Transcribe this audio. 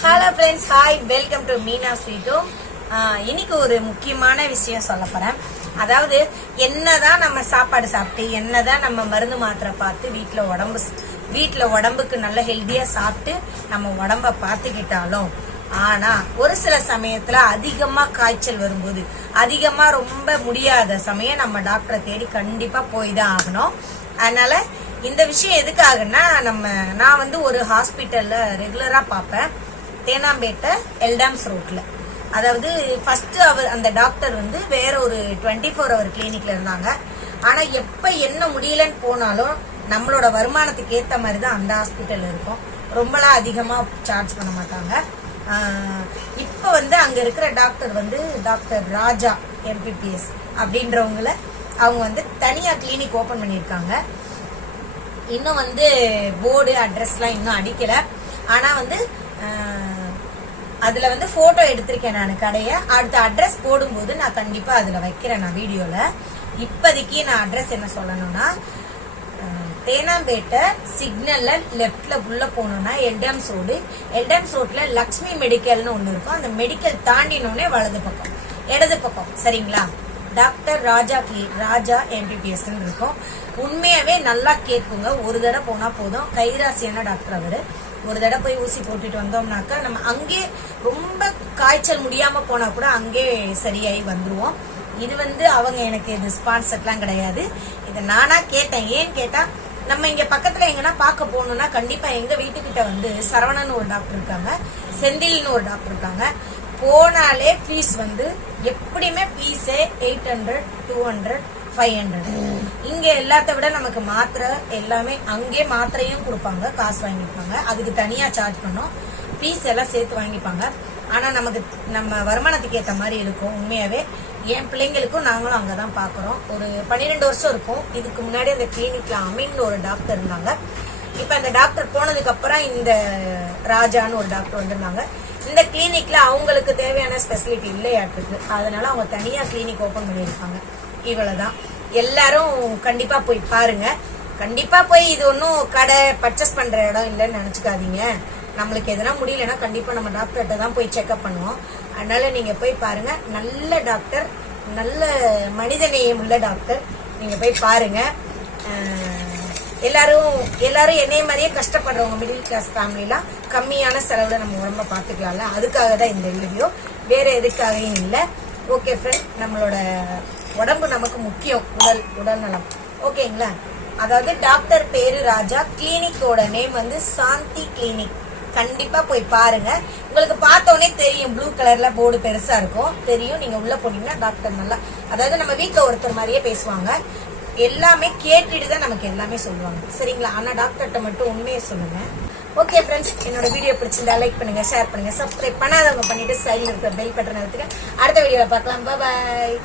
Hello friends, hi, welcome to Meena sweet home. இன்னைக்கு ஒரு முக்கியமான விஷயம் சொல்ல போறேன். அதாவது என்னதான் நம்ம சாப்பாடு சாப்பிட்டு என்னதான் நம்ம மருந்து மாத்திரை பார்த்து வீட்டுல உடம்புக்கு நல்ல ஹெல்த்தியா சாப்பிட்டு நம்ம உடம்ப பார்த்துக்கிட்டாலும், ஆனா ஒரு சில சமயத்துல அதிகமா காய்ச்சல் வரும்போது, அதிகமா ரொம்ப முடியாத சமயம் நம்ம டாக்டரை தேடி கண்டிப்பா போய் தான் ஆகணும். அதனால இந்த விஷயம் எதுக்காகன்னா, நான் வந்து ஒரு ஹாஸ்பிட்டல்ல ரெகுலரா பார்ப்பேன், தேனாம்பேட்டை எல்டாம்ஸ் ரோட்ல. அதாவது ஃபர்ஸ்ட் அந்த டாக்டர் வந்து வேற ஒரு 24 hour கிளினிக்ல இருந்தாங்க. ஆனா எப்ப என்ன முடியலன்னு போனாலும் நம்மளோட வருமானத்துக்கு ஏத்த மாதிரி தான் அந்த ஹாஸ்பிட்டல் இருக்கும். ரொம்பலாம் அதிகமா சார்ஜ் பண்ண மாட்டாங்க. இப்ப வந்து அங்க இருக்கிற டாக்டர் வந்து டாக்டர் ராஜா MPPS அப்படின்றவங்கள அவங்க வந்து தனியா கிளினிக் ஓபன் பண்ணியிருக்காங்க. இன்னும் வந்து போர்டு அட்ரஸ்லாம் இன்னும் அடிக்கல. ஆனா வந்து அதுல வந்து போட்டோ எடுத்திருக்கேன் நான் கடைய. அடுத்த அட்ரஸ் போடும்போது நான் கண்டிப்பா அதுல வைக்கிறேன் நான் வீடியோல. இப்போதைக்கு நான் அட்ரஸ் என்ன சொல்லணும்னா, தேனாம்பேட்டை சிக்னல்ல லெப்ட்ல உள்ள போனோம்னா எல்டாம்ஸ் ரோட்ல லக்ஷ்மி மெடிக்கல்னு ஒண்ணு இருக்கும். அந்த மெடிக்கல் தாண்டினோடனே இடது பக்கம் சரிங்களா, டாக்டர் ராஜா MPPS இருக்கும். உண்மையாவே நல்லா கேட்குங்க. ஒரு தடவை போனா போதும். கைராசியான டாக்டர் அவரு. ஒரு தடவை போய் ஊசி போட்டுட்டு வந்தோம்னாக்கா நம்ம அங்கே ரொம்ப காய்ச்சல் முடியாம போனா கூட அங்கே சரியாயி வந்துருவோம். இது வந்து அவங்க எனக்கு இது ஸ்பான்சர்லாம் கிடையாது. இதை நானா கேட்டேன். ஏன்னு கேட்டா, நம்ம இங்க பக்கத்துல எங்கன்னா பார்க்க போகணும்னா கண்டிப்பா எங்க வீட்டுக்கிட்ட வந்து சரவணன் ஒரு டாக்டர் இருக்காங்க, செந்தில்னு ஒரு டாக்டர் இருக்காங்க. போனாலே ஃபீஸ் வந்து எப்படியுமே ஃபீஸே 800, 200, 500. இங்க எல்லாத்த விட நமக்கு மாத்திரை எல்லாமே அங்கே மாத்திரையும் கொடுப்பாங்க, காசு வாங்கிப்பாங்க. அதுக்கு தனியா சார்ஜ் பண்ணோம். ஃபீஸ் எல்லாம் சேர்த்து வாங்கிப்பாங்க. ஆனா நமக்கு நம்ம வருமானத்துக்கு ஏற்ற மாதிரி இருக்கும். உண்மையாவே என் பிள்ளைங்களுக்கும் நாங்களும் அங்கதான் பாக்குறோம். ஒரு 12 வருஷம் இருக்கும். இதுக்கு முன்னாடி அந்த கிளினிக்ல அமீன் ஒரு டாக்டர் இருந்தாங்க. இப்ப அந்த டாக்டர் போனதுக்கு அப்புறம் இந்த ராஜான்னு ஒரு டாக்டர் வந்திருந்தாங்க. இந்த கிளினிக்ல அவங்களுக்கு தேவையான ஸ்பெசிலிட்டி இல்லையாட்டுருக்கு. அதனால அவங்க தனியா கிளினிக் ஓபன் பண்ணியிருக்காங்க. இவ்வளவுதான். எல்லாரும் கண்டிப்பா போய் பாருங்க. கண்டிப்பா போய் இது ஒன்னும் கடை பர்ச்சேஸ் பண்ற இடம் இல்லைன்னு நினைச்சுக்காதீங்க. நம்மளுக்கு எதனா முடியலன்னா கண்டிப்பா நம்ம டாக்டர்கிட்ட தான் போய் செக்அப் பண்ணுவோம். அதனால நீங்க போய் பாருங்க. நல்ல டாக்டர், நல்ல மனிதநேயம் உள்ள டாக்டர். நீங்க போய் பாருங்க. எல்லாரும் என்னைய மாதிரியே கஷ்டப்படுறவங்க, மிடில் கிளாஸ் ஃபேமிலிலாம் கம்மியான செலவுல நம்ம உடம்ப பாத்துக்கலாம்ல. அதுக்காக தான் இந்த வீடியோ, வேற எதுக்காகவும் இல்லை. ஓகே ஃப்ரெண்ட், நம்மளோட உடம்பு நமக்கு முக்கியம். உடல் நலம் ஓகேங்களா. அதாவது டாக்டர் பேரு ராஜா, கிளினிக்கோட நேம் வந்து சாந்தி கிளினிக். கண்டிப்பா போய் பாருங்க. உங்களுக்கு பார்த்தோன்னே தெரியும். ப்ளூ கலர்ல போர்டு பெருசா இருக்கும், தெரியும். நீங்க உள்ள போனீங்கன்னா டாக்டர் நல்லா, அதாவது நம்ம வீட்டுல ஒருத்தர் மாதிரியே பேசுவாங்க. எல்லாமே கேட்டுட்டு தான் நமக்கு எல்லாமே சொல்லுவாங்க, சரிங்களா. ஆனா டாக்டர்கிட்ட மட்டும் உண்மையை சொல்லுங்க. ஓகே ஃப்ரெண்ட்ஸ், என்னோட வீடியோ பிடிச்சிருந்தா லைக் பண்ணுங்க, ஷேர் பண்ணுங்க, சப்ஸ்கிரைப் பண்ணாதவங்க பண்ணிட்டு சைடில் இருக்கிற பெல் பட்டன் அழுத்துங்க. அடுத்த வீடியோல பார்க்கலாம். பாய்.